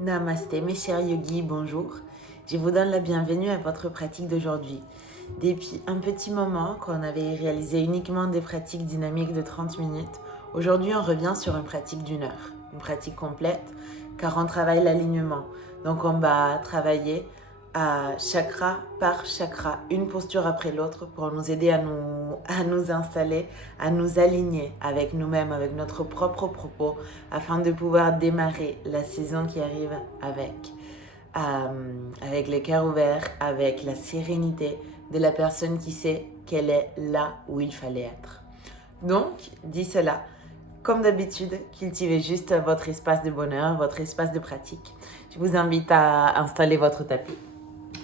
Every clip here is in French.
Namasté mes chers yogis, bonjour. Je vous donne la bienvenue à votre pratique d'aujourd'hui. Depuis un petit moment qu'on avait réalisé uniquement des pratiques dynamiques de 30 minutes, aujourd'hui on revient sur une pratique d'1 heure. Une pratique complète car on travaille l'alignement. Donc on va travailler à chakra par chakra, une posture après l'autre pour nous aider à nous installer, à nous aligner avec nous-mêmes, avec notre propre propos, afin de pouvoir démarrer la saison qui arrive avec les cœurs ouverts, avec la sérénité de la personne qui sait qu'elle est là où il fallait être. Donc, dit cela, comme d'habitude, cultivez juste votre espace de bonheur, votre espace de pratique. Je vous invite à installer votre tapis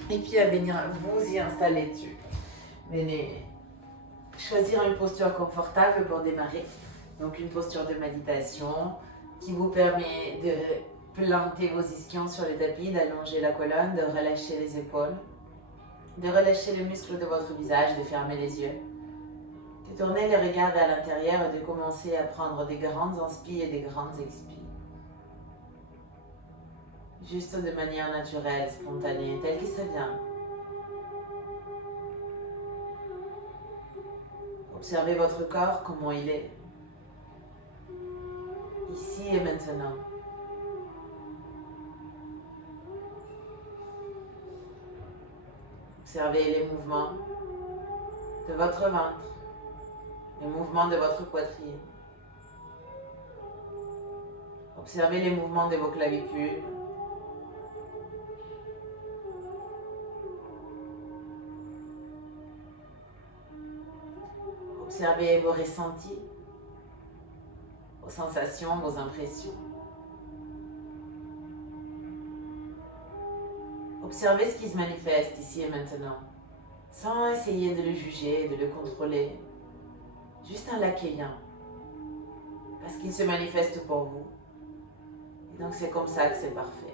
et puis à venir vous y installer dessus. Venez choisir une posture confortable pour démarrer. Donc une posture de méditation qui vous permet de planter vos ischions sur le tapis, d'allonger la colonne, de relâcher les épaules, de relâcher les muscles de votre visage, de fermer les yeux, de tourner le regard vers l'intérieur et de commencer à prendre des grandes inspires et des grandes expires. Juste de manière naturelle, spontanée, telle que ça vient. Observez votre corps, comment il est, ici et maintenant. Observez les mouvements de votre ventre, les mouvements de votre poitrine. Observez les mouvements de vos clavicules. Observez vos ressentis, vos sensations, vos impressions. Observez ce qui se manifeste ici et maintenant, sans essayer de le juger, de le contrôler, juste en l'accueillant, parce qu'il se manifeste pour vous. Et donc c'est comme ça que c'est parfait.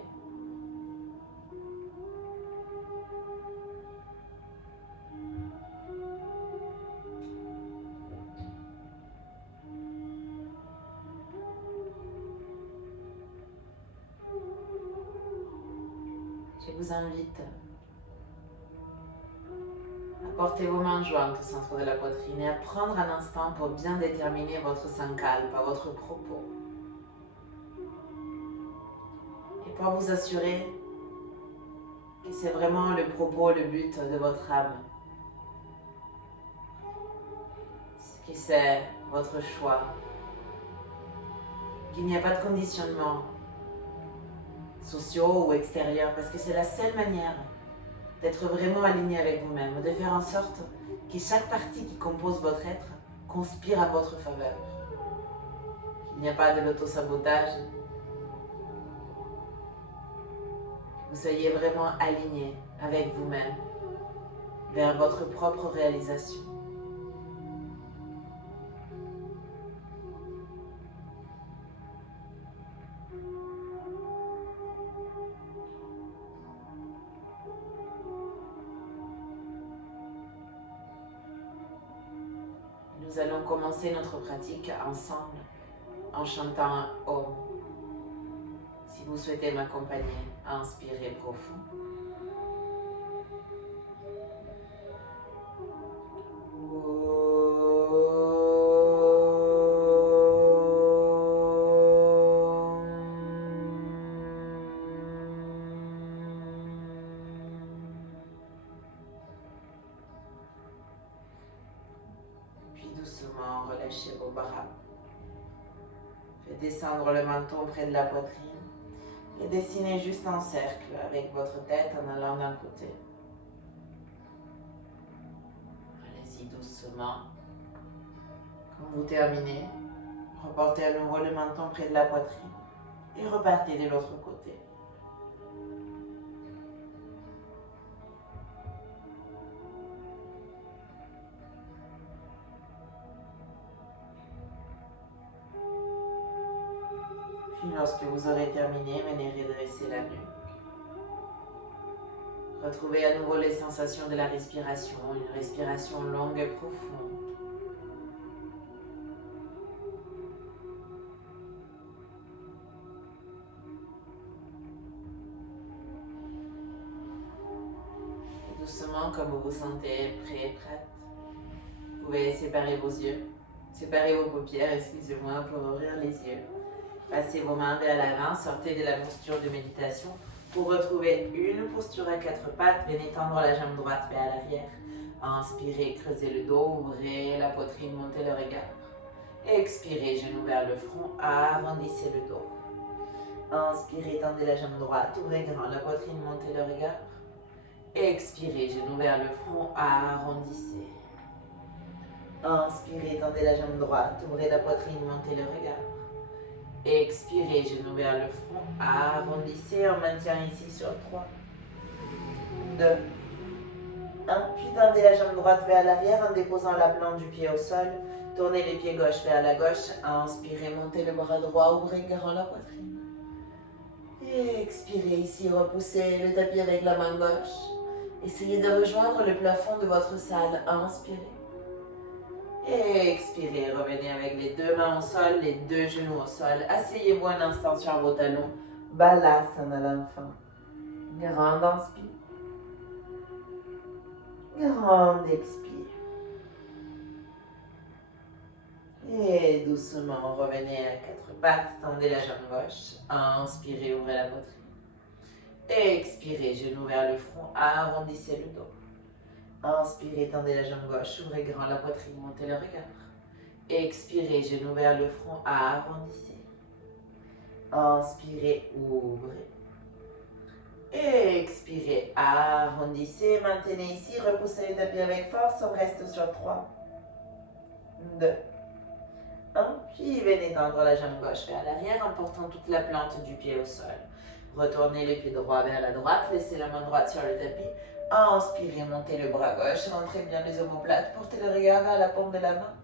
Je vous invite à porter vos mains jointes au centre de la poitrine et à prendre un instant pour bien déterminer votre sankalpa, votre propos. Et pour vous assurer que c'est vraiment le propos, le but de votre âme. Que c'est votre choix. Qu'il n'y a pas de conditionnement sociaux ou extérieurs, parce que c'est la seule manière d'être vraiment aligné avec vous-même, de faire en sorte que chaque partie qui compose votre être conspire à votre faveur. Qu'il n'y a pas de l'autosabotage. Vous soyez vraiment aligné avec vous-même vers votre propre réalisation. Nous allons commencer notre pratique ensemble en chantant un Om. Si vous souhaitez m'accompagner, inspirez profond. Puis doucement, relâchez vos bras. Faites descendre le menton près de la poitrine et dessinez juste un cercle avec votre tête en allant d'un côté. Allez-y doucement. Quand vous terminez, reportez à nouveau le menton près de la poitrine et repartez de l'autre côté. Puis lorsque vous aurez terminé, venez redresser la nuque. Retrouvez à nouveau les sensations de la respiration, une respiration longue et profonde. Doucement, comme vous vous sentez prêt, prête. Vous pouvez séparer vos yeux, séparer vos paupières, excusez-moi, pour ouvrir les yeux. Passez vos mains vers l'avant, sortez de la posture de méditation pour retrouver une posture à quatre pattes. Venez tendre la jambe droite vers l'arrière. Inspirez, creusez le dos, ouvrez la poitrine, montez le regard. Expirez, genoux vers le front, arrondissez le dos. Inspirez, tendez la jambe droite, ouvrez grand la poitrine, montez le regard. Expirez, genoux vers le front, arrondissez. Inspirez, tendez la jambe droite, ouvrez la poitrine, montez le regard. Expirez, genoux vers le front, arrondissez, on maintient ici sur 3, 2, 1. Puis tendez la jambe droite vers l'arrière en déposant la plante du pied au sol. Tournez les pieds gauche vers la gauche. Inspirez, montez le bras droit, ouvrez grand la poitrine. Expirez ici, repoussez le tapis avec la main gauche. Essayez de rejoindre le plafond de votre salle. Inspirez. Expirez, revenez avec les deux mains au sol, les deux genoux au sol. Asseyez-vous un instant sur vos talons. Balasana l'enfant. Grande inspire. Grande expire. Et doucement, revenez à quatre pattes, tendez la jambe gauche. Inspirez, ouvrez la poitrine. Expirez, genoux vers le front, arrondissez le dos. Inspirez, tendez la jambe gauche, ouvrez grand la poitrine, montez le regard. Expirez, genoux vers le front, arrondissez. Inspirez, ouvrez. Expirez, arrondissez, maintenez ici, repoussez le tapis avec force, on reste sur 3, 2, 1. Puis venez tendre la jambe gauche vers l'arrière en portant toute la plante du pied au sol. Retournez le pied droit vers la droite, laissez la main droite sur le tapis. Inspirez, montez le bras gauche, rentrez bien les omoplates, portez le regard vers la paume de la main.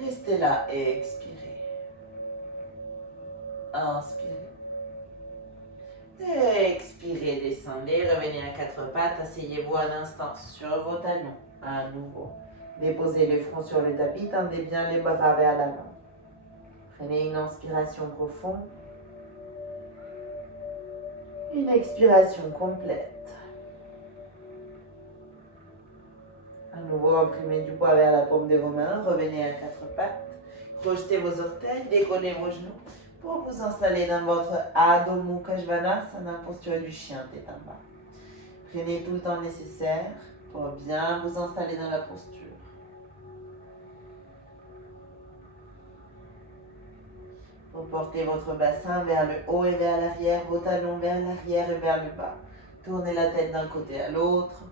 Restez là et expirez. Inspirez. Expirez, descendez, revenez à quatre pattes, asseyez-vous un instant sur vos talons, à nouveau. Déposez le front sur le tapis, tendez bien les bras vers l'avant. Prenez une inspiration profonde. Une expiration complète. À nouveau, imprimez du poids vers la paume de vos mains, revenez à quatre pattes. Projetez vos orteils, décollez vos genoux pour vous installer dans votre Adho Mukha Svanasana, posture du chien tête en bas. Prenez tout le temps nécessaire pour bien vous installer dans la posture. Vous portez votre bassin vers le haut et vers l'arrière, vos talons vers l'arrière et vers le bas. Tournez la tête d'un côté à l'autre.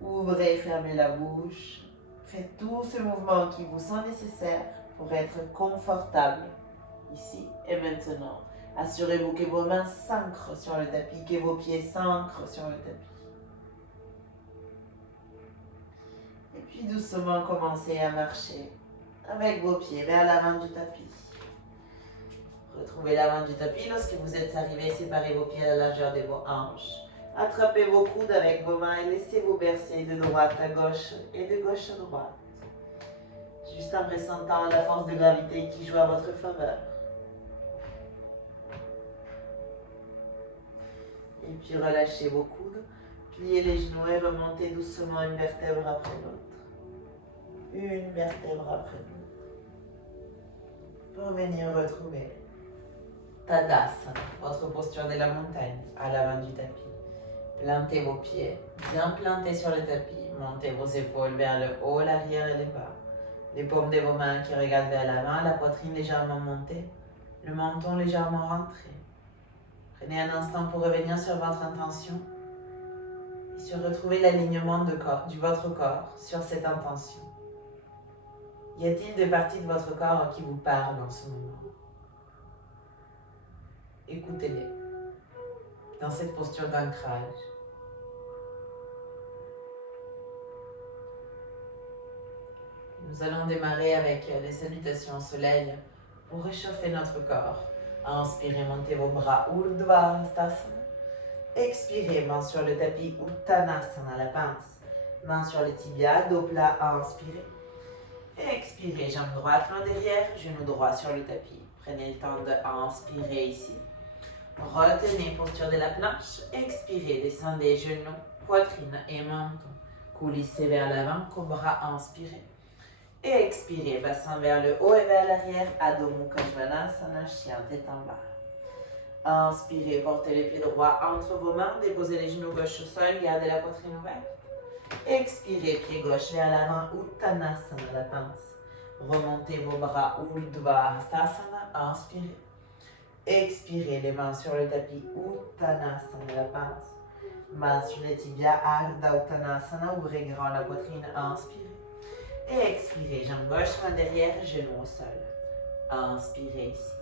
Ouvrez et fermez la bouche. Faites tout ce mouvement qui vous sont nécessaires pour être confortable ici et maintenant. Assurez-vous que vos mains s'ancrent sur le tapis, que vos pieds s'ancrent sur le tapis. Et puis doucement commencez à marcher avec vos pieds vers l'avant du tapis. Retrouvez l'avant du tapis. Lorsque vous êtes arrivé, séparez vos pieds à la largeur de vos hanches. Attrapez vos coudes avec vos mains et laissez-vous bercer de droite à gauche et de gauche à droite. Juste en ressentant la force de gravité qui joue à votre faveur. Et puis relâchez vos coudes, pliez les genoux et remontez doucement une vertèbre après l'autre. Une vertèbre après l'autre. Pour venir retrouver Tadasana, votre posture de la montagne, à l'avant du tapis. Plantez vos pieds, bien plantés sur le tapis. Montez vos épaules vers le haut, l'arrière et le bas. Les paumes de vos mains qui regardent vers l'avant, la poitrine légèrement montée, le menton légèrement rentré. Prenez un instant pour revenir sur votre intention et sur retrouver l'alignement de votre corps sur cette intention. Y a-t-il des parties de votre corps qui vous parlent en ce moment? Écoutez-les dans cette posture d'ancrage. Nous allons démarrer avec les salutations au soleil pour réchauffer notre corps. Inspirez, montez vos bras, Urdhva Hastasana. Expirez, main sur le tapis, Uttanasana, la pince. Main sur les tibias, dos plat, inspirez. Expirez, jambe droite, main derrière, genou droit sur le tapis. Prenez le temps d'inspirer ici. Retenez posture de la planche. Expirez, descendez genoux, poitrine et menton. Coulissez vers l'avant, cobra, inspirez. Expirez, bassin vers le haut et vers l'arrière, Adho Mukha Svanasana, chien tête en bas. Inspirez, portez les pieds droits entre vos mains, déposez les genoux gauche au sol, gardez la poitrine ouverte. Expirez, pied gauche vers l'avant, Uttanasana, la pince. Remontez vos bras, Urdhva Hastasana, inspirez. Expirez, les mains sur le tapis, Uttanasana, la pince. Mains sur les tibias, Ardha Uttanasana, ouvrez grand la poitrine, inspirez. Expirez, jambe gauche, main derrière, genou au sol. Inspirez ici.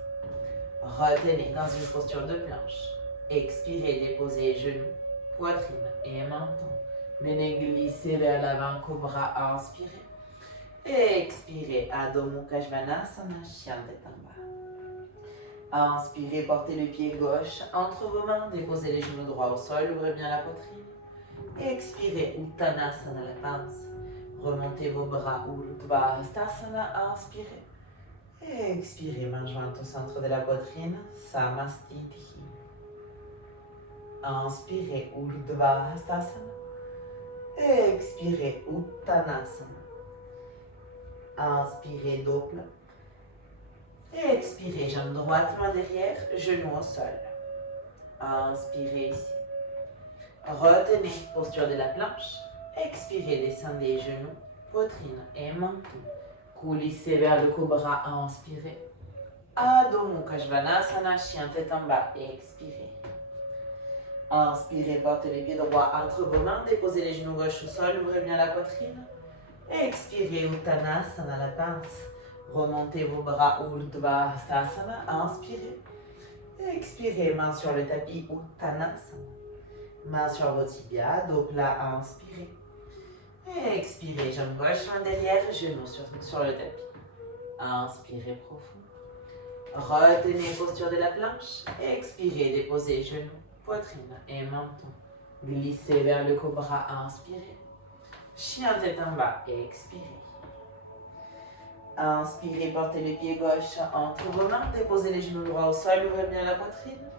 Retenez dans une posture de planche. Expirez, déposez genoux, poitrine et menton. Menez glissez vers l'avant, cobra, inspirez. Expirez, Adho Mukha Svanasana, chien tête en bas. Inspirez, portez le pied gauche entre vos mains, déposez les genoux droits au sol, ouvrez bien la poitrine. Expirez, Uttanasana, la pince. Remontez vos bras, Urdhva Hastasana, inspirez. Expirez, main jointe au centre de la poitrine, Samastiti. Inspirez, Urdhva Hastasana. Expirez, Uttanasana. Inspirez, dos plat. Expirez, jambe droite, main derrière, genou au sol. Inspirez ici. Retenez, posture de la planche. Expirez, descendez genoux, poitrine et menton. Coulissez vers le cobra, inspirez. Adho Mukha Svanasana, chien tête en bas, expirez. Inspirez, portez les pieds droits entre vos mains, déposez les genoux gauche au sol, ouvrez bien la poitrine. Expirez, Uttanasana, la pince. Remontez vos bras, Urdhva Hastasana, inspirez. Expirez, main sur le tapis, Uttanasana. Main sur vos tibias, dos plat, inspirez. Expirez, jambe gauche, main derrière, genoux sur le tapis. Inspirez profond. Retenez posture de la planche. Expirez, déposez genoux, poitrine et menton. Glissez vers le cobra, inspirez. Chien tête en bas, expirez. Inspirez, portez le pied gauche entre vos mains, déposez les genoux droits au sol, ouvrez bien la poitrine.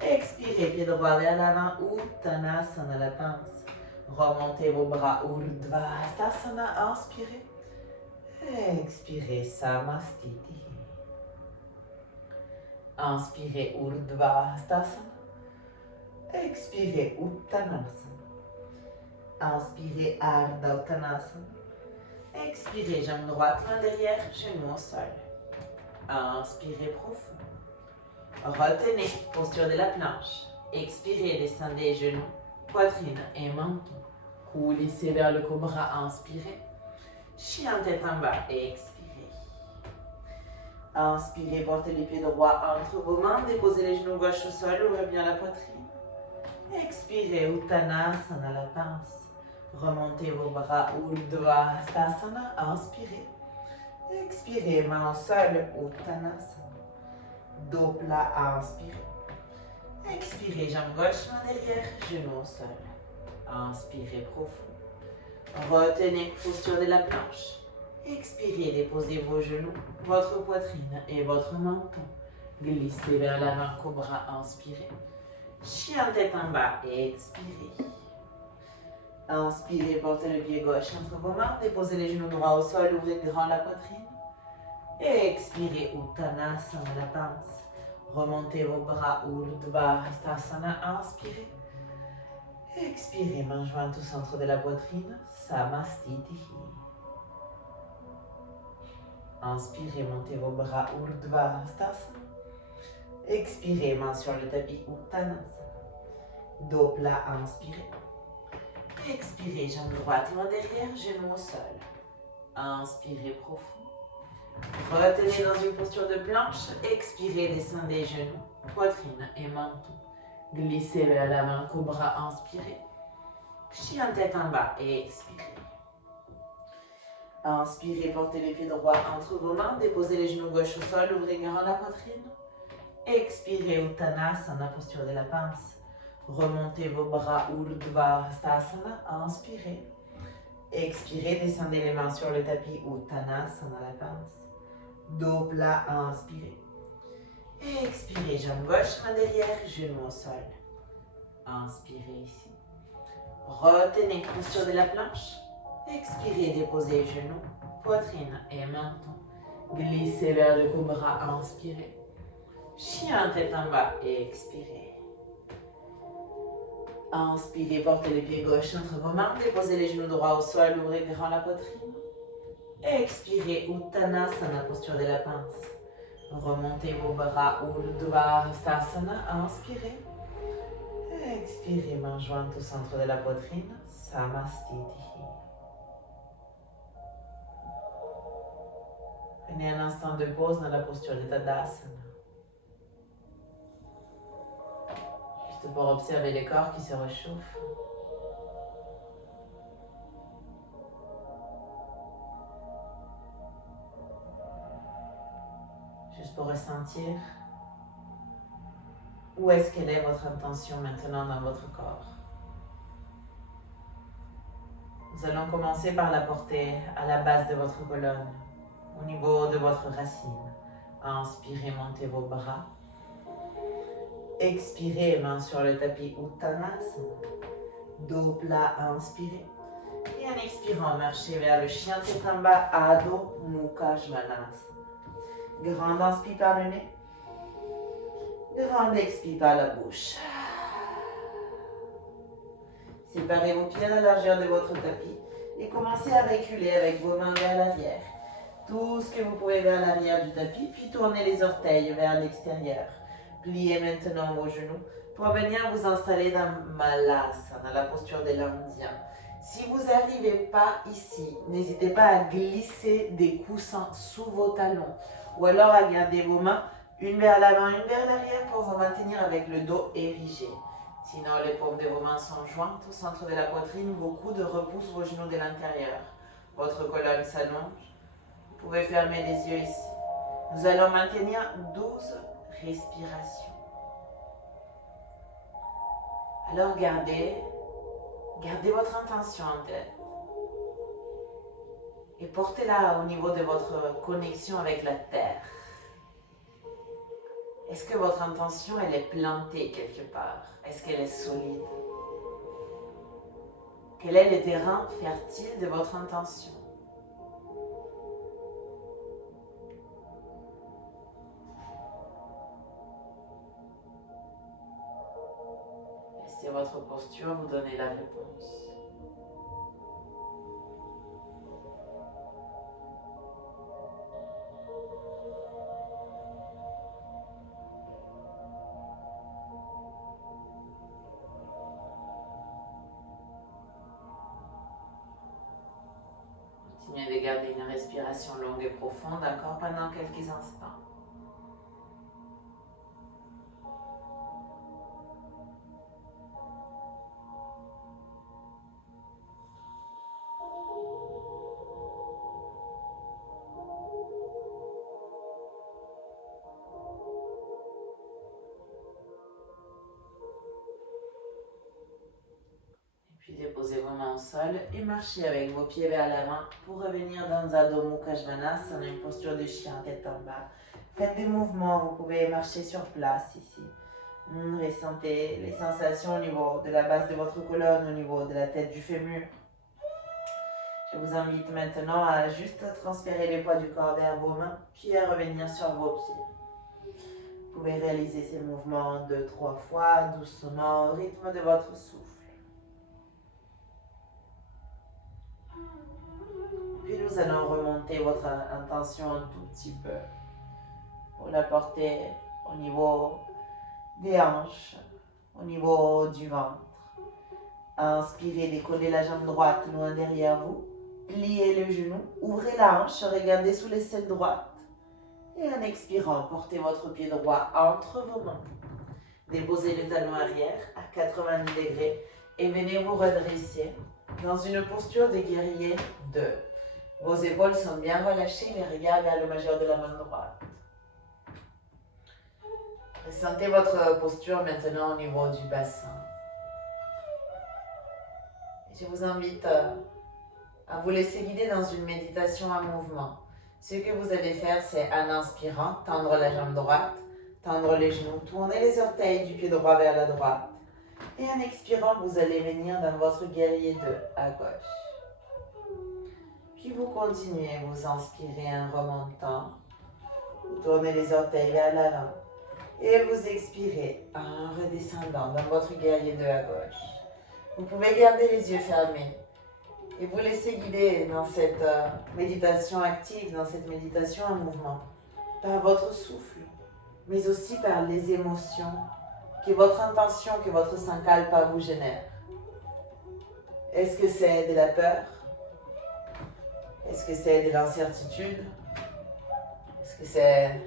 Expirez, pied droit vers l'avant, Uttanasana, la pince. Remontez vos bras, Urdhva Hastasana, inspirez. Expirez, Samastiti. Inspirez, Urdhva Hastasana. Expirez, Uttanasana. Inspirez, Ardha Uttanasana. Expirez, jambe droite, main derrière, genou au sol. Inspirez profond. Retenez, posture de la planche. Expirez, descendez genoux, poitrine et menton. Coulissez vers le cobra, inspirez. Chien tête en bas, expirez. Inspirez, portez les pieds droits entre vos mains, déposez les genoux gauche au sol, ouvrez bien la poitrine. Expirez, Uttanasana, la pince. Remontez vos bras, Urdhva Hastasana, inspirez. Expirez, main au sol, Uttanasana. Dos plat, inspirez. Expirez, jambe gauche, main derrière, genou au sol. Inspirez profond. Retenez posture de la planche. Expirez, déposez vos genoux, votre poitrine et votre menton. Glissez vers l'avant, cobra, inspirez. Chien tête en bas, expirez. Inspirez, portez le pied gauche entre vos mains, déposez les genoux droits au sol, ouvrez grand la poitrine. Expirez, Uttanasana, la pince. Remontez vos bras, Urdhva Hastasana, inspirez. Expirez, main jointe au centre de la poitrine, Samastiti. Inspirez, montez vos bras, Urdhva Hastasana. Expirez, main sur le tapis, Uttanasana. Dos plat, inspirez. Expirez, jambe droite, main derrière, genou au sol. Inspirez profond. Retenez dans une posture de planche. Expirez, descendez genoux, poitrine et menton. Glissez vers l'avant, cobra, inspirez. Chien tête en bas et expirez. Inspirez, portez les pieds droits entre vos mains, déposez les genoux gauche au sol, ouvrez grand la poitrine. Expirez, Uttanasana, posture de la pince. Remontez vos bras, Urdhva Hastasana, inspirez. Expirez, descendez les mains sur le tapis, Uttanasana, la pince. Dos plat, inspirez. Expirez, jambe gauche, main derrière, genou au sol. Inspirez ici. Retenez, posture de la planche. Expirez, déposez genoux, poitrine et menton. Glissez vers le cobra, inspirez. Chien tête en bas, expirez. Inspirez, portez les pieds gauche entre vos mains, déposez les genoux droits au sol, ouvrez grand la poitrine. Expirez, Uttanasana, posture de la pince. Remontez vos bras, Urdhva Hastasana, inspirez. Expirez, main jointe au centre de la poitrine, Samastiti. Prenez un instant de pause dans la posture de Tadasana. Juste pour observer le corps qui se réchauffe. Juste pour ressentir où est-ce qu'elle est votre intention maintenant dans votre corps. Nous allons commencer par la porter à la base de votre colonne, au niveau de votre racine. Inspirez, montez vos bras. Expirez, main sur le tapis Uttanasana. Dos plat, inspirez. Et en expirant, marchez vers le chien tête en bas, Adho Mukha Svanasana. Grande inspire par le nez. Grande expire par la bouche. Séparez vos pieds à la largeur de votre tapis et commencez à reculer avec vos mains vers l'arrière. Tout ce que vous pouvez vers l'arrière du tapis, puis tournez les orteils vers l'extérieur. Pliez maintenant vos genoux pour venir vous installer dans Malasana, la posture de l'Indien. Si vous n'arrivez pas ici, n'hésitez pas à glisser des coussins sous vos talons ou alors à garder vos mains une vers l'avant, une vers l'arrière pour vous maintenir avec le dos érigé. Sinon, les paumes de vos mains sont jointes au centre de la poitrine, vos coudes repoussent vos genoux de l'intérieur. Votre colonne s'allonge. Vous pouvez fermer les yeux ici. Nous allons maintenir 12 respirations. Alors gardez votre intention en tête. Et portez-la au niveau de votre connexion avec la terre. Est-ce que votre intention, elle est plantée quelque part? Est-ce qu'elle est solide? Quel est le terrain fertile de votre intention? Laissez votre posture vous donner la réponse. Continuez de garder une respiration longue et profonde encore pendant quelques instants. Puis déposez vos mains au sol et marchez avec vos pieds vers l'avant pour revenir dans Adho Mukha Svanasana, une posture de chien tête en bas. Faites des mouvements, vous pouvez marcher sur place ici. Ressentez les sensations au niveau de la base de votre colonne, au niveau de la tête du fémur. Je vous invite maintenant à juste transférer le poids du corps vers vos mains, puis à revenir sur vos pieds. Vous pouvez réaliser ces mouvements 2-3 fois, doucement, au rythme de votre souffle. Puis nous allons remonter votre intention un tout petit peu pour la porter au niveau des hanches, au niveau du ventre. Inspirez, décollez la jambe droite loin derrière vous. Pliez le genou, ouvrez la hanche, regardez sous l'aisselle droite. Et en expirant, portez votre pied droit entre vos mains. Déposez le talon arrière à 90 degrés et venez vous redresser dans une posture de guerrier 2. Vos épaules sont bien relâchées, les regards vers le majeur de la main droite. Ressentez votre posture maintenant au niveau du bassin. Et je vous invite à vous laisser guider dans une méditation en mouvement. Ce que vous allez faire, c'est en inspirant, tendre la jambe droite, tendre les genoux, tournez les orteils du pied droit vers la droite. Et en expirant, vous allez venir dans votre guerrier 2 à gauche. Puis vous continuez, vous inspirez en remontant. Vous tournez les orteils vers l'avant. Et vous expirez en redescendant dans votre guerrier 2 à gauche. Vous pouvez garder les yeux fermés et vous laisser guider dans cette méditation active, dans cette méditation en mouvement, par votre souffle, mais aussi par les émotions que votre intention, que votre sankalpa vous génère. Est-ce que c'est de la peur? Est-ce que c'est de l'incertitude? Est-ce que c'est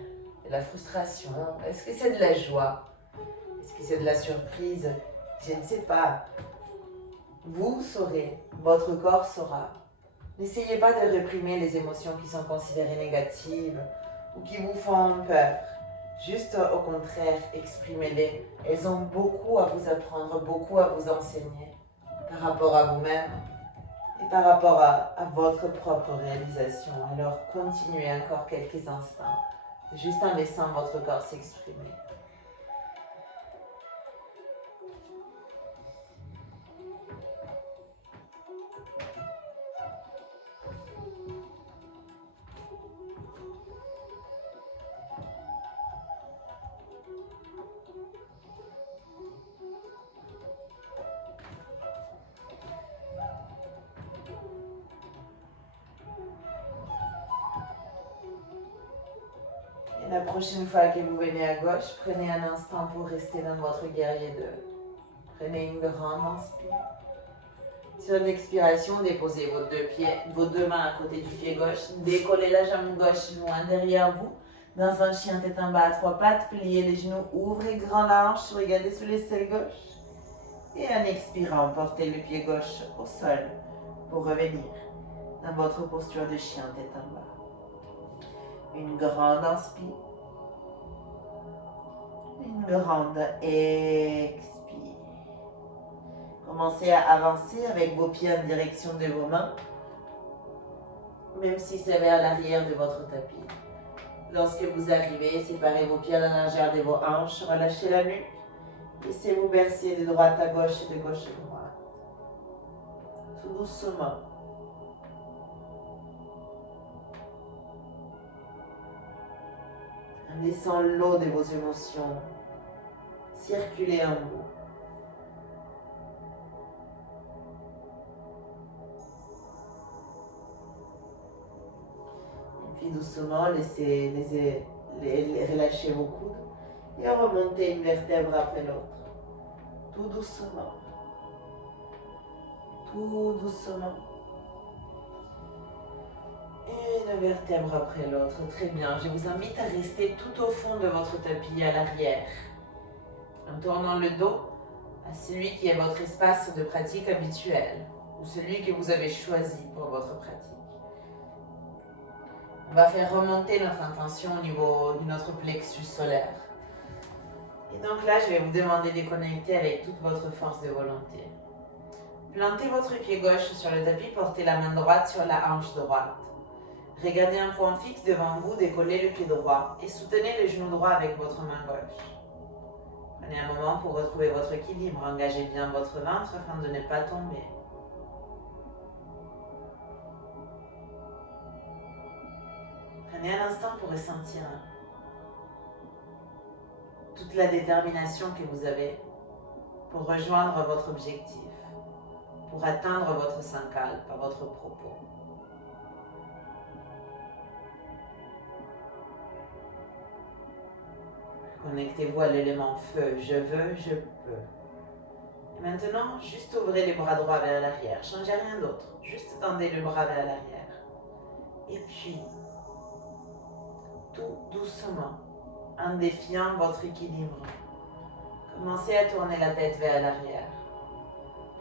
de la frustration? Est-ce que c'est de la joie? Est-ce que c'est de la surprise? Je ne sais pas. Vous saurez, votre corps saura. N'essayez pas de réprimer les émotions qui sont considérées négatives ou qui vous font peur. Juste au contraire, exprimez-les. Elles ont beaucoup à vous apprendre, beaucoup à vous enseigner par rapport à vous-même et par rapport à votre propre réalisation. Alors continuez encore quelques instants, juste en laissant votre corps s'exprimer. La prochaine fois que vous venez à gauche, prenez un instant pour rester dans votre guerrier 2. Prenez une grande inspire. Sur l'expiration, déposez vos deux mains à côté du pied gauche. Décollez la jambe gauche loin derrière vous. Dans un chien tête en bas à trois pattes, pliez les genoux, ouvrez grand la hanche, regardez sur l'aisselle gauche. Et en expirant, portez le pied gauche au sol pour revenir dans votre posture de chien tête en bas. Une grande inspire. Une grande expire. Commencez à avancer avec vos pieds en direction de vos mains, même si c'est vers l'arrière de votre tapis. Lorsque vous arrivez, séparez vos pieds à la largeur de vos hanches, relâchez la nuque. Laissez-vous bercer de droite à gauche et de gauche à droite. Tout doucement. En laissant l'eau de vos émotions circuler en vous. Et puis doucement, laissez relâcher vos coudes et remonter une vertèbre après l'autre. Tout doucement. Tout doucement. Une vertèbre après l'autre. Très bien. Je vous invite à rester tout au fond de votre tapis à l'arrière, en tournant le dos à celui qui est votre espace de pratique habituel ou celui que vous avez choisi pour votre pratique. On va faire remonter notre intention au niveau de notre plexus solaire. Et donc là, je vais vous demander de connecter avec toute votre force de volonté. Plantez votre pied gauche sur le tapis, portez la main droite sur la hanche droite. Regardez un point fixe devant vous, décollez le pied droit et soutenez le genou droit avec votre main gauche. Prenez un moment pour retrouver votre équilibre, engagez bien votre ventre afin de ne pas tomber. Prenez un instant pour ressentir toute la détermination que vous avez pour rejoindre votre objectif, pour atteindre votre sankalpa, votre propos. Connectez-vous à l'élément feu, je veux, je peux. Et maintenant, juste ouvrez les bras droits vers l'arrière, changez rien d'autre, juste tendez le bras vers l'arrière. Et puis, tout doucement, en défiant votre équilibre, commencez à tourner la tête vers l'arrière,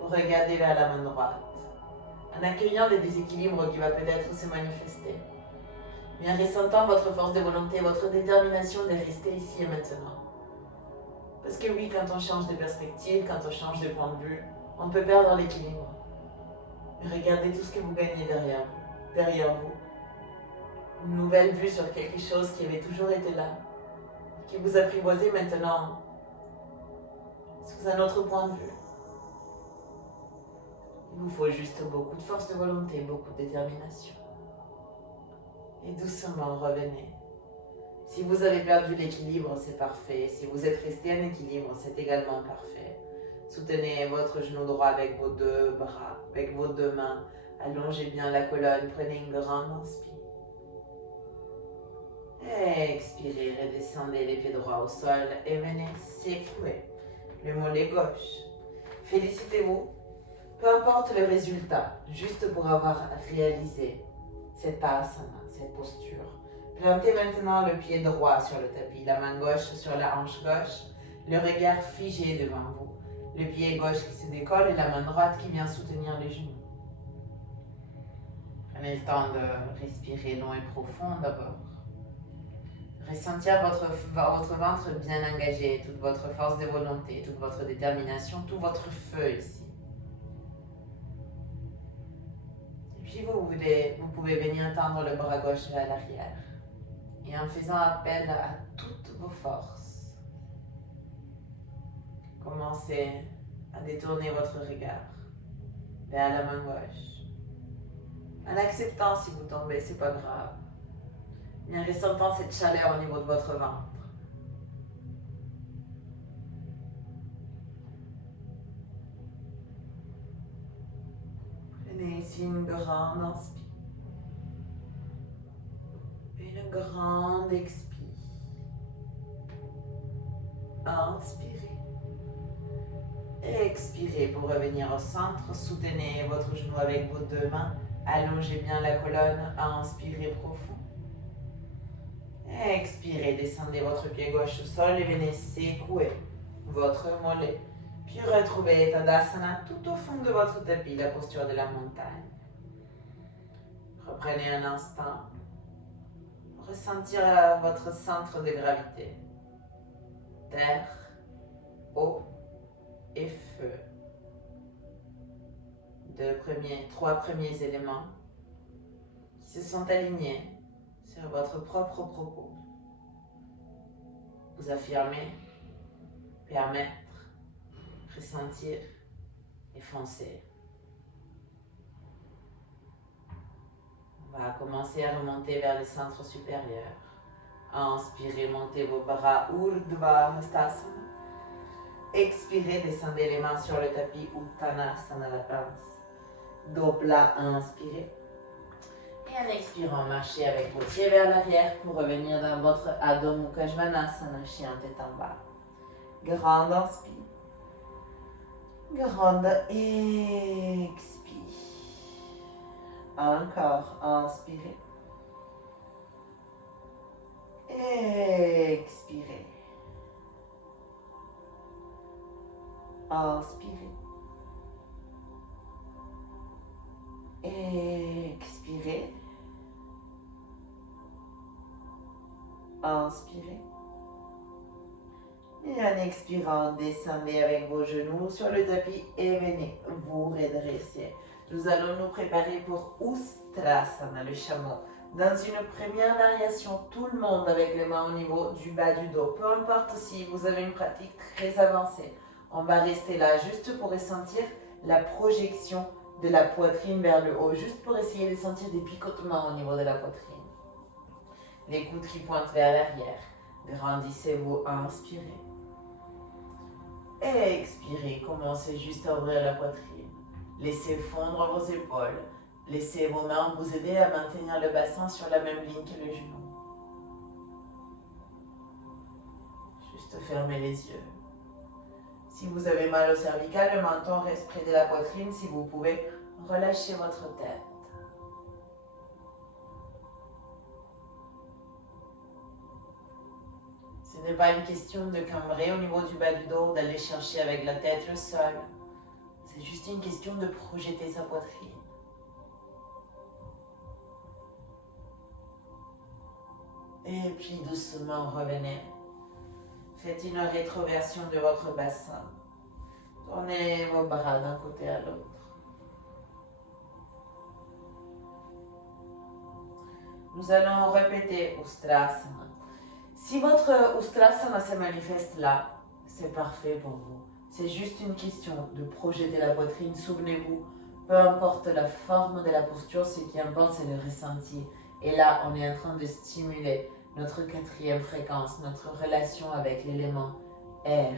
pour regarder vers la main droite, en accueillant le déséquilibre qui va peut-être se manifester, mais en ressentant votre force de volonté, votre détermination de rester ici et maintenant. Parce que oui, quand on change de perspective, quand on change de point de vue, on peut perdre l'équilibre. Mais regardez tout ce que vous gagnez derrière vous. Une nouvelle vue sur quelque chose qui avait toujours été là, qui vous apprivoisez maintenant sous un autre point de vue. Il vous faut juste beaucoup de force de volonté, beaucoup de détermination. Et doucement revenez. Si vous avez perdu l'équilibre, c'est parfait. Si vous êtes resté en équilibre, c'est également parfait. Soutenez votre genou droit avec vos deux bras, avec vos deux mains. Allongez bien la colonne, prenez une grande inspire. Expirez, redescendez les pieds droits au sol et venez secouer le mollet gauche. Félicitez-vous, peu importe le résultat, juste pour avoir réalisé cette asana, cette posture. Plantez maintenant le pied droit sur le tapis, la main gauche sur la hanche gauche, le regard figé devant vous, le pied gauche qui se décolle et la main droite qui vient soutenir les genoux. Prenez le temps de respirer long et profond d'abord. Ressentir votre ventre bien engagé, toute votre force de volonté, toute votre détermination, tout votre feu ici. Et puis vous pouvez venir tendre le bras gauche vers l'arrière. Et en faisant appel à toutes vos forces, commencez à détourner votre regard vers la main gauche. En acceptant si vous tombez, c'est pas grave. Mais en ressentant cette chaleur au niveau de votre ventre. Prenez ici une grande inspire. Une grande expire. Inspirez. Expirez pour revenir au centre. Soutenez votre genou avec vos deux mains. Allongez bien la colonne. Inspirez profond. Expirez, descendez votre pied gauche au sol et venez secouer votre mollet. Puis retrouvez Tadasana tout au fond de votre tapis, la posture de la montagne. Reprenez un instant. Ressentir votre centre de gravité. Terre, eau et feu. Trois premiers éléments qui se sont alignés sur votre propre propos. Vous affirmer, permettre, ressentir et foncer. On va commencer à remonter vers les centres supérieurs. Inspirez, montez vos bras, Urdhva Hastasana. Expirez, descendez les mains sur le tapis, Uttanasana, la pince. Dos plat, inspirez. Et en expirant, marchez avec vos pieds vers l'arrière pour revenir dans votre Adho Mukha Svanasana, chien tête en bas. Grande inspire. Grande expire. Encore, inspirez. Expirez. Inspirez. Expirez. Inspirez. Et en expirant, descendez avec vos genoux sur le tapis et venez vous redresser. Nous allons nous préparer pour Ustrasana, le chameau. Dans une première variation, tout le monde avec les mains au niveau du bas du dos. Peu importe si vous avez une pratique très avancée. On va rester là juste pour ressentir la projection de la poitrine vers le haut. Juste pour essayer de sentir des picotements au niveau de la poitrine. Les coudes qui pointent vers l'arrière. Grandissez-vous, inspirez. Et expirez, commencez juste à ouvrir la poitrine. Laissez fondre vos épaules. Laissez vos mains vous aider à maintenir le bassin sur la même ligne que le genou. Juste fermez les yeux. Si vous avez mal au cervical, le menton reste près de la poitrine. Si vous pouvez, relâchez votre tête. Ce n'est pas une question de cambrer au niveau du bas du dos, d'aller chercher avec la tête le sol. C'est juste une question de projeter sa poitrine. Et puis doucement revenez. Faites une rétroversion de votre bassin. Tournez vos bras d'un côté à l'autre. Nous allons répéter Ustrasana. Si votre Ustrasana se manifeste là, c'est parfait pour vous. C'est juste une question de projeter la poitrine. Souvenez-vous, peu importe la forme de la posture, ce qui importe, c'est le ressenti. Et là, on est en train de stimuler notre quatrième fréquence, notre relation avec l'élément air,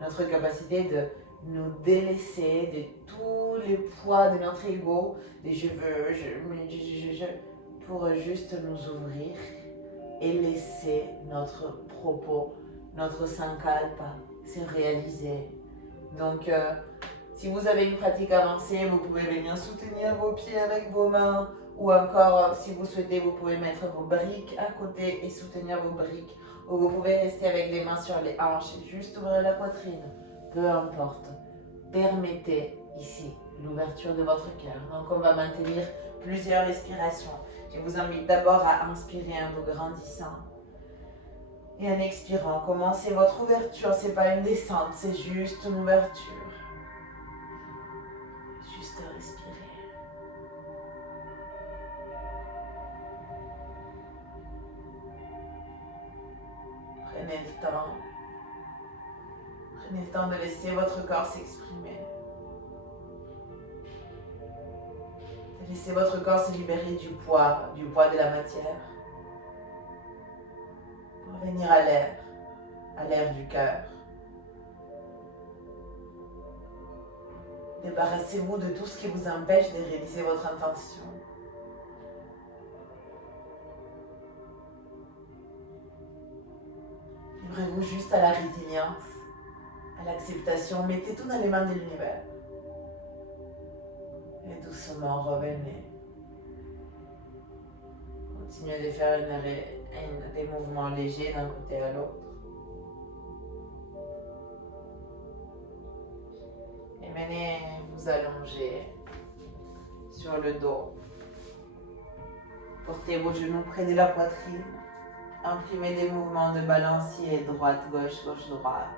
notre capacité de nous délaisser de tous les poids de notre ego, des je veux, pour juste nous ouvrir et laisser notre propos, notre sankalpa se réaliser. Donc, si vous avez une pratique avancée, vous pouvez venir soutenir vos pieds avec vos mains, ou encore, si vous souhaitez, vous pouvez mettre vos briques à côté et soutenir vos briques, ou vous pouvez rester avec les mains sur les hanches et juste ouvrir la poitrine. Peu importe. Permettez ici l'ouverture de votre cœur. Donc, on va maintenir plusieurs respirations. Je vous invite d'abord à inspirer en vous grandissant. Et en expirant, commencez votre ouverture. Ce n'est pas une descente, c'est juste une ouverture. Juste respirer. Prenez le temps. Prenez le temps de laisser votre corps s'exprimer. De laisser votre corps se libérer du poids de la matière. Pour venir à l'air du cœur. Débarrassez-vous de tout ce qui vous empêche de réaliser votre intention. Livrez-vous juste à la résilience, à l'acceptation. Mettez tout dans les mains de l'univers. Et doucement revenez. Continuez de faire des mouvements légers d'un côté à l'autre. Et venez vous allonger sur le dos. Portez vos genoux près de la poitrine. Imprimez des mouvements de balancier, droite-gauche, gauche-droite.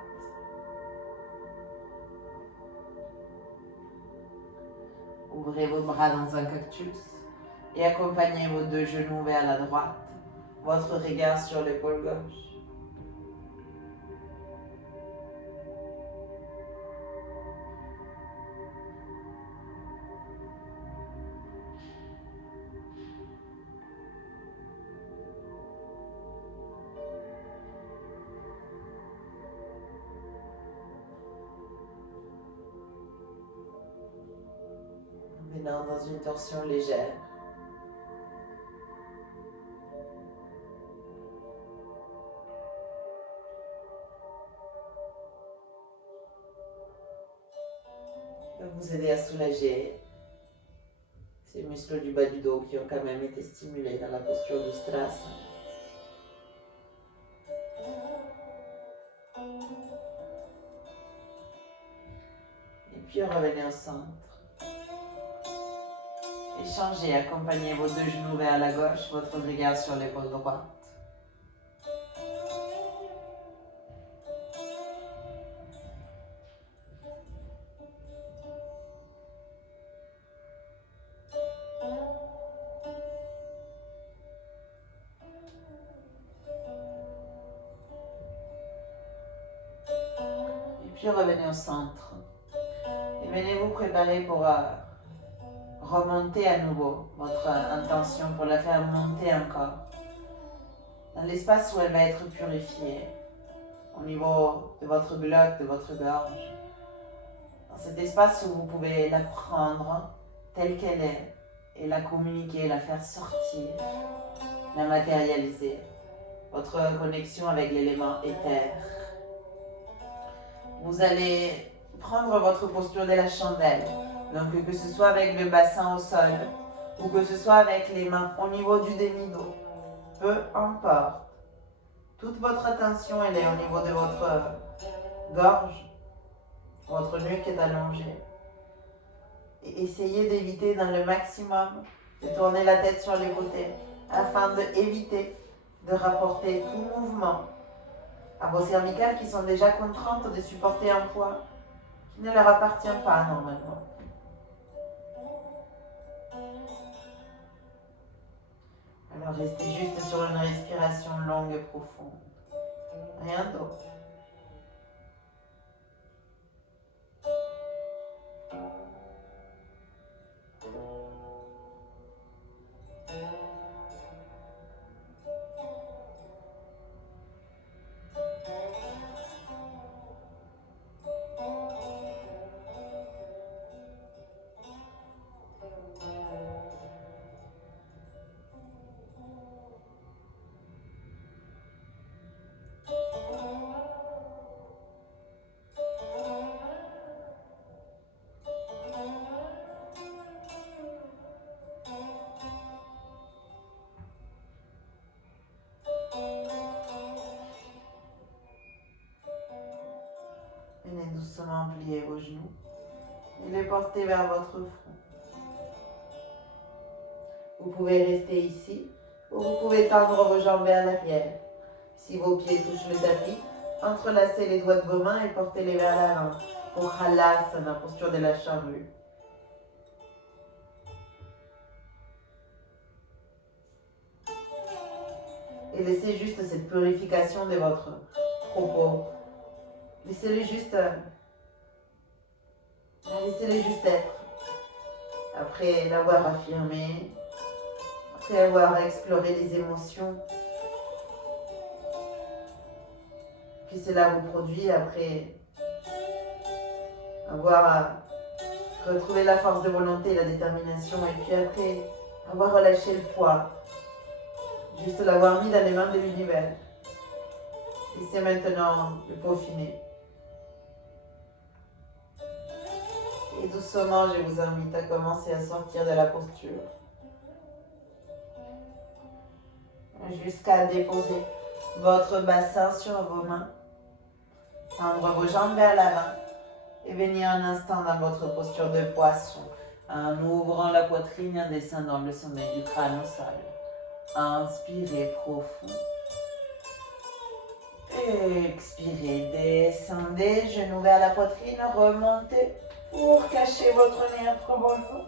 Ouvrez vos bras dans un cactus et accompagnez vos deux genoux vers la droite, votre regard sur l'épaule gauche. Dans une torsion légère. Ça va vous aider à soulager ces muscles du bas du dos qui ont quand même été stimulés dans la posture du Ustrasana. Et puis revenez au centre. Échangez, accompagnez vos deux genoux vers la gauche, votre regard sur l'épaule droite. Et puis revenez au centre. Et venez vous préparer pour remonter à nouveau votre intention, pour la faire monter encore dans l'espace où elle va être purifiée, au niveau de votre glotte, de votre gorge. Dans cet espace où vous pouvez la prendre telle qu'elle est et la communiquer, la faire sortir, la matérialiser. Votre connexion avec l'élément éther. Vous allez prendre votre posture de la chandelle. Donc que ce soit avec le bassin au sol ou que ce soit avec les mains au niveau du demi-dos. Peu importe. Toute votre attention elle est au niveau de votre gorge. Votre nuque est allongée. Et essayez d'éviter dans le maximum de tourner la tête sur les côtés afin d'éviter de rapporter tout mouvement à vos cervicales qui sont déjà contraintes de supporter un poids qui ne leur appartient pas normalement. Alors restez juste sur une respiration longue et profonde. rien d'autre. Venez doucement plier vos genoux et les porter vers votre front. Vous pouvez rester ici ou vous pouvez tendre vos jambes vers l'arrière. Si vos pieds touchent le tapis, entrelacez les doigts de vos mains et portez-les vers l'avant pour Halasana, posture de la charrue. Et laissez juste cette purification de votre propos. Laissez-les juste être. Après l'avoir affirmé, après avoir exploré les émotions que cela vous produit, après avoir retrouvé la force de volonté et la détermination, et puis après avoir relâché le poids, juste l'avoir mis dans les mains de l'univers. Et c'est maintenant le peaufiner. Et doucement, je vous invite à commencer à sortir de la posture. Jusqu'à déposer votre bassin sur vos mains. Tendre vos jambes vers l'avant. Et venir un instant dans votre posture de poisson. En ouvrant la poitrine, en descendant le sommet du crâne au sol. Inspirez profond. Expirez, descendez, genoux vers la poitrine, remontez pour cacher votre nez entre vos genoux.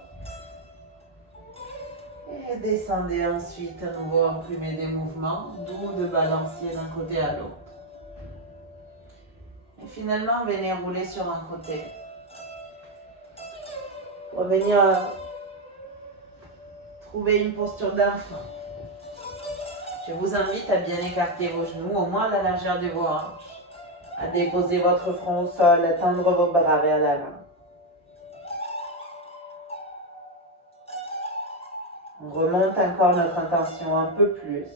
Et descendez ensuite, à nouveau imprimer des mouvements doux de balancier d'un côté à l'autre. Et finalement, venez rouler sur un côté. Pour venir trouver une posture d'enfant. Je vous invite à bien écarter vos genoux, au moins à la largeur de vos hanches. À déposer votre front au sol, à tendre vos bras vers l'avant. On remonte encore notre intention un peu plus.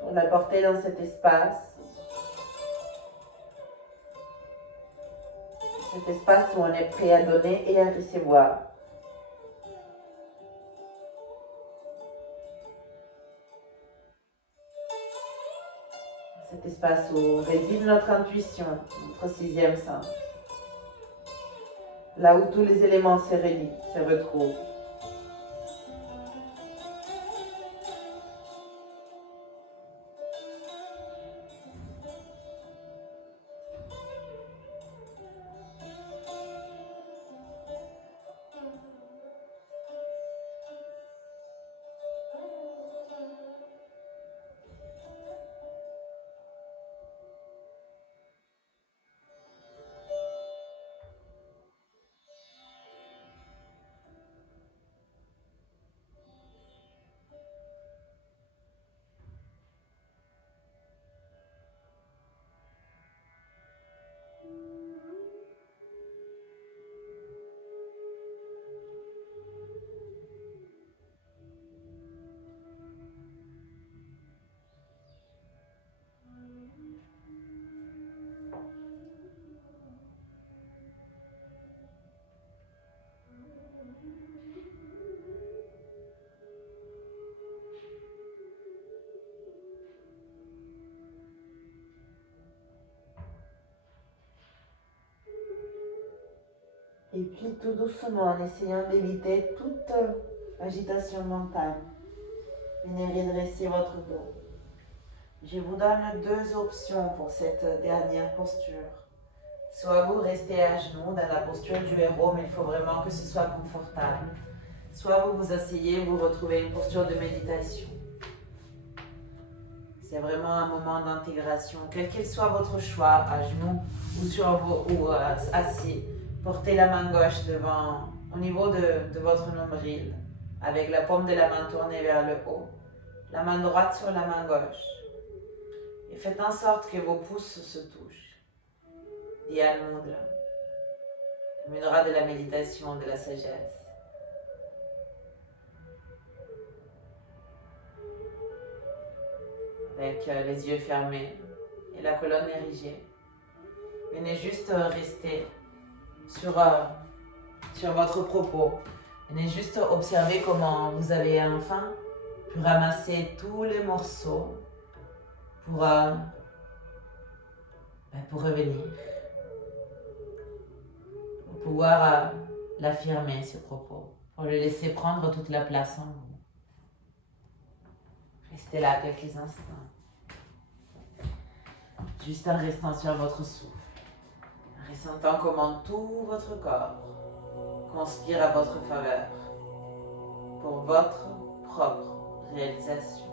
Pour la porter dans cet espace. Cet espace où on est prêt à donner et à recevoir. Cet espace où réside notre intuition, notre sixième sens. Là où tous les éléments se relient, se retrouvent. Et puis tout doucement, en essayant d'éviter toute agitation mentale, venez redresser votre dos. Je vous donne deux options pour cette dernière posture. Soit vous restez à genoux dans la posture du héros, mais il faut vraiment que ce soit confortable. Soit vous vous asseyez, vous retrouvez une posture de méditation. C'est vraiment un moment d'intégration, quel qu'il soit votre choix, à genoux ou assis. Portez la main gauche devant, au niveau de votre nombril, avec la paume de la main tournée vers le haut, la main droite sur la main gauche. Et faites en sorte que vos pouces se touchent. Dhyan Mudra, le mudra de la méditation, de la sagesse. Avec les yeux fermés et la colonne érigée. Venez juste rester sur votre propos. Venez juste observer comment vous avez enfin pu ramasser tous les morceaux pour revenir, pour pouvoir l'affirmer, ce propos, pour le laisser prendre toute la place en vous. Restez là quelques instants, juste en restant sur votre souffle, en ressentant comment tout votre corps conspire à votre faveur pour votre propre réalisation.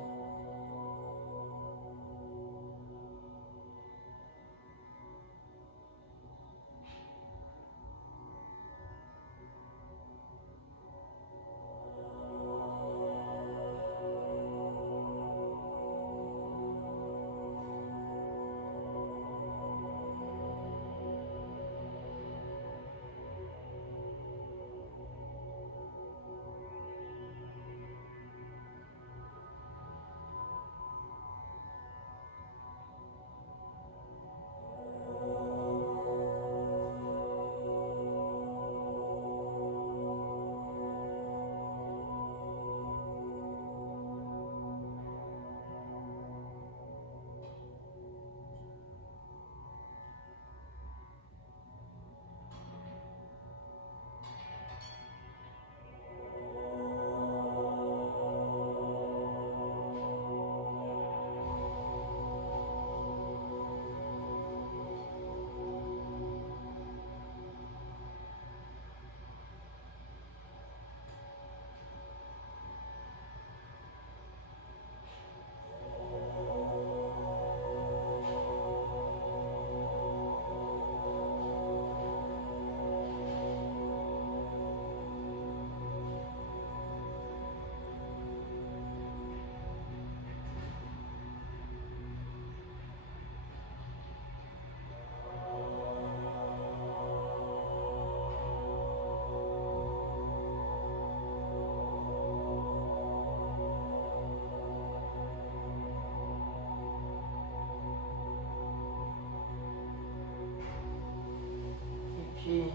Puis,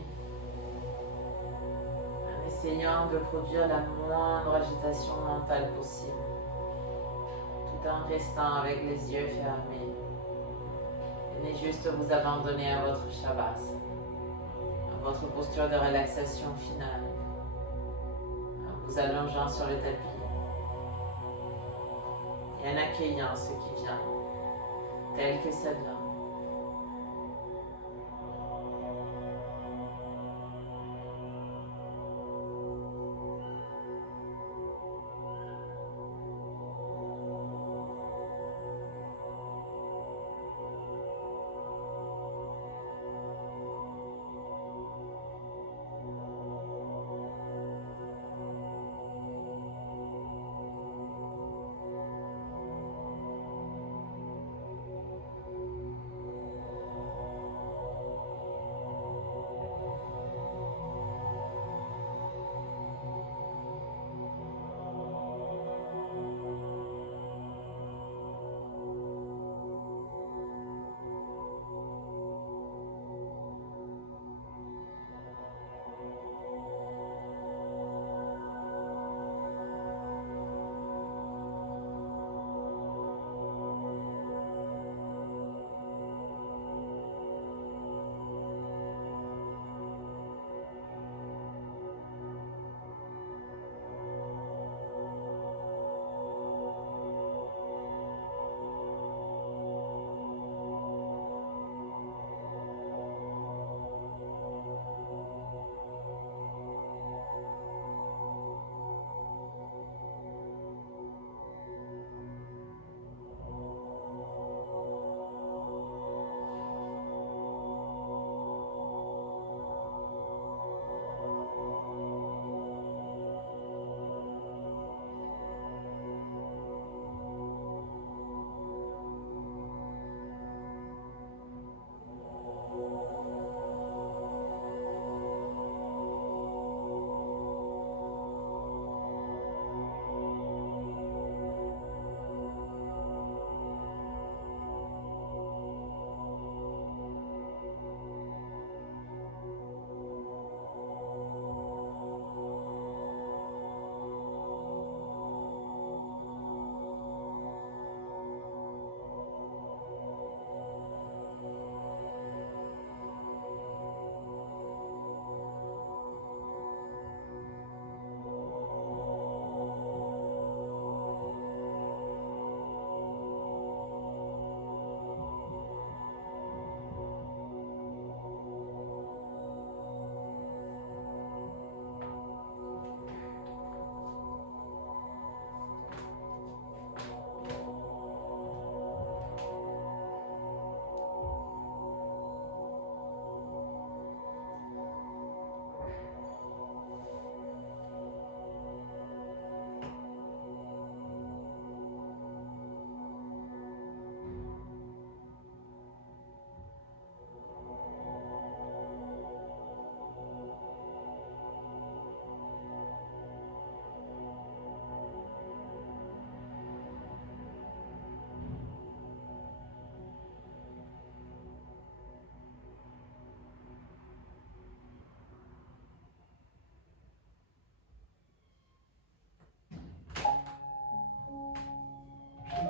en essayant de produire la moindre agitation mentale possible, tout en restant avec les yeux fermés, venez juste vous abandonner à votre Shavasana, à votre posture de relaxation finale, en vous allongeant sur le tapis et en accueillant ce qui vient, tel que ça vient.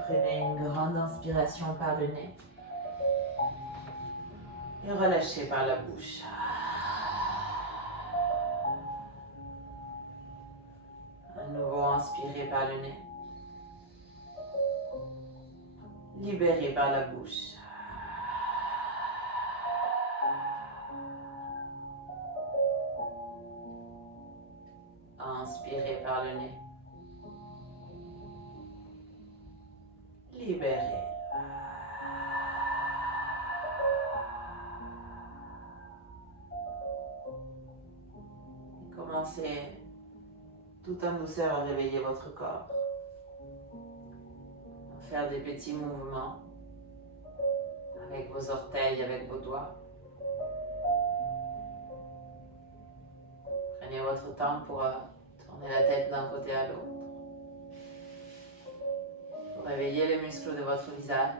Prenez une grande inspiration par le nez et relâchez par la bouche. À nouveau, inspirez par le nez. Libérez par la bouche. Inspirez par le nez. Libérez. Et commencez tout en douceur à réveiller votre corps. À faire des petits mouvements avec vos orteils, avec vos doigts. Prenez votre temps pour tourner la tête d'un côté à l'autre. Pour réveiller les muscles de votre visage.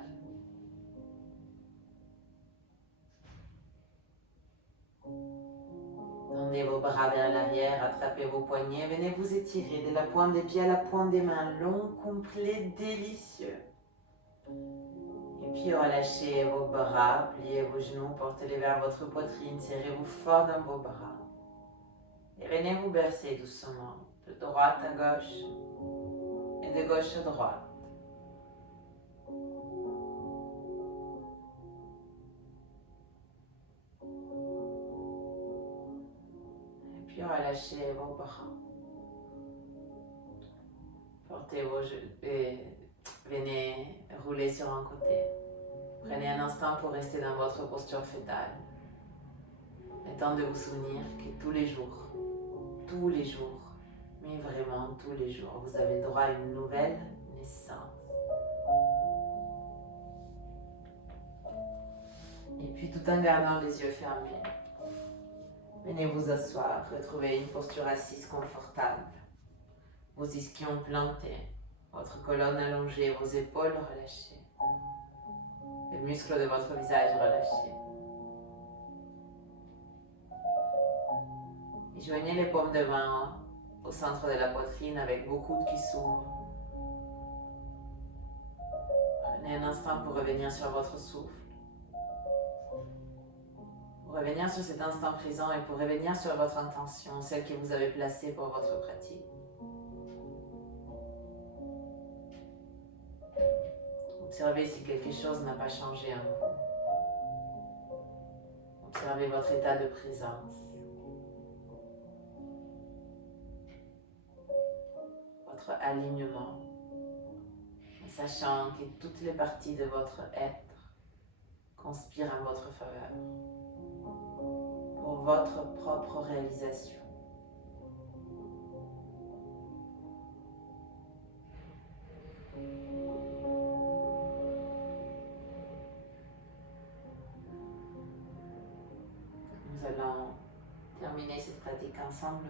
Tendez vos bras vers l'arrière, attrapez vos poignets, venez vous étirer de la pointe des pieds à la pointe des mains, long, complet, délicieux. Et puis relâchez vos bras, pliez vos genoux, portez-les vers votre poitrine, serrez-vous fort dans vos bras. Et venez vous bercer doucement, de droite à gauche et de gauche à droite. Et puis relâchez vos bras. Portez vos genoux et venez rouler sur un côté. Prenez un instant pour rester dans votre posture fœtale. Le temps de vous souvenir que tous les jours, mais vraiment tous les jours, vous avez droit à une nouvelle naissance. Et puis tout en gardant les yeux fermés, venez vous asseoir, retrouvez une posture assise confortable. Vos ischions plantés, votre colonne allongée, vos épaules relâchées. Les muscles de votre visage relâchés. Et joignez les paumes de main au centre de la poitrine avec vos coudes qui s'ouvrent. Prenez un instant pour revenir sur votre souffle. Pour revenir sur cet instant présent et pour revenir sur votre intention, celle que vous avez placée pour votre pratique. Observez si quelque chose n'a pas changé en vous. Observez votre état de présence. Votre alignement. En sachant que toutes les parties de votre être conspirent en votre faveur. Pour votre propre réalisation. Nous allons terminer cette pratique ensemble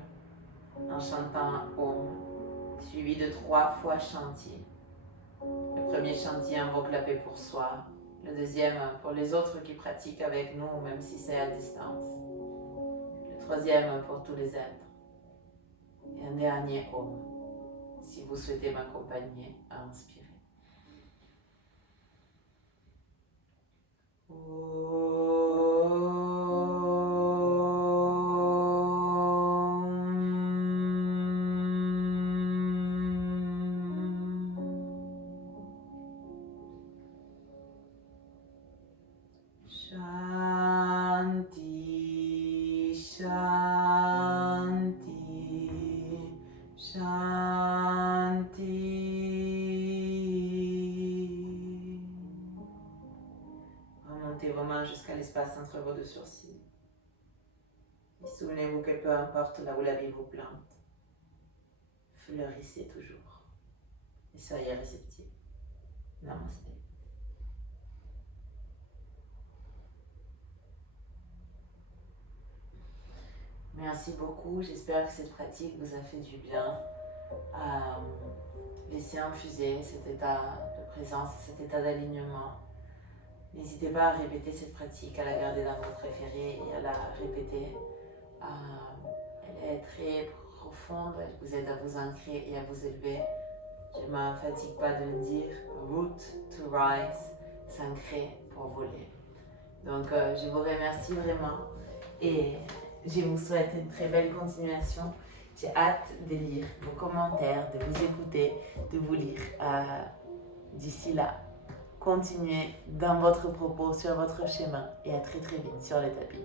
en chantant un Om, suivi de 3 fois chantier. Le premier chantier invoque la paix pour soi, le deuxième pour les autres qui pratiquent avec nous, même si c'est à distance. Le troisième pour tous les êtres. Et un dernier Om, si vous souhaitez m'accompagner à inspirer. Shanti, Shanti, Shanti. Remontez vos mains jusqu'à l'espace entre vos deux sourcils. Et souvenez-vous que peu importe là où la vie vous plante, fleurissez toujours. Et soyez réceptifs. Namasté. Merci beaucoup, j'espère que cette pratique vous a fait du bien. Laissez infuser cet état de présence, cet état d'alignement. N'hésitez pas à répéter cette pratique, à la garder dans vos préférés et à la répéter. Elle est très profonde, elle vous aide à vous ancrer et à vous élever Je ne me fatigue pas de le dire, root to rise, s'ancrer pour voler. Donc je vous remercie vraiment et je vous souhaite une très belle continuation. J'ai hâte de lire vos commentaires, de vous écouter, de vous lire. D'ici là, continuez dans votre propos, sur votre chemin et à très très vite sur le tapis.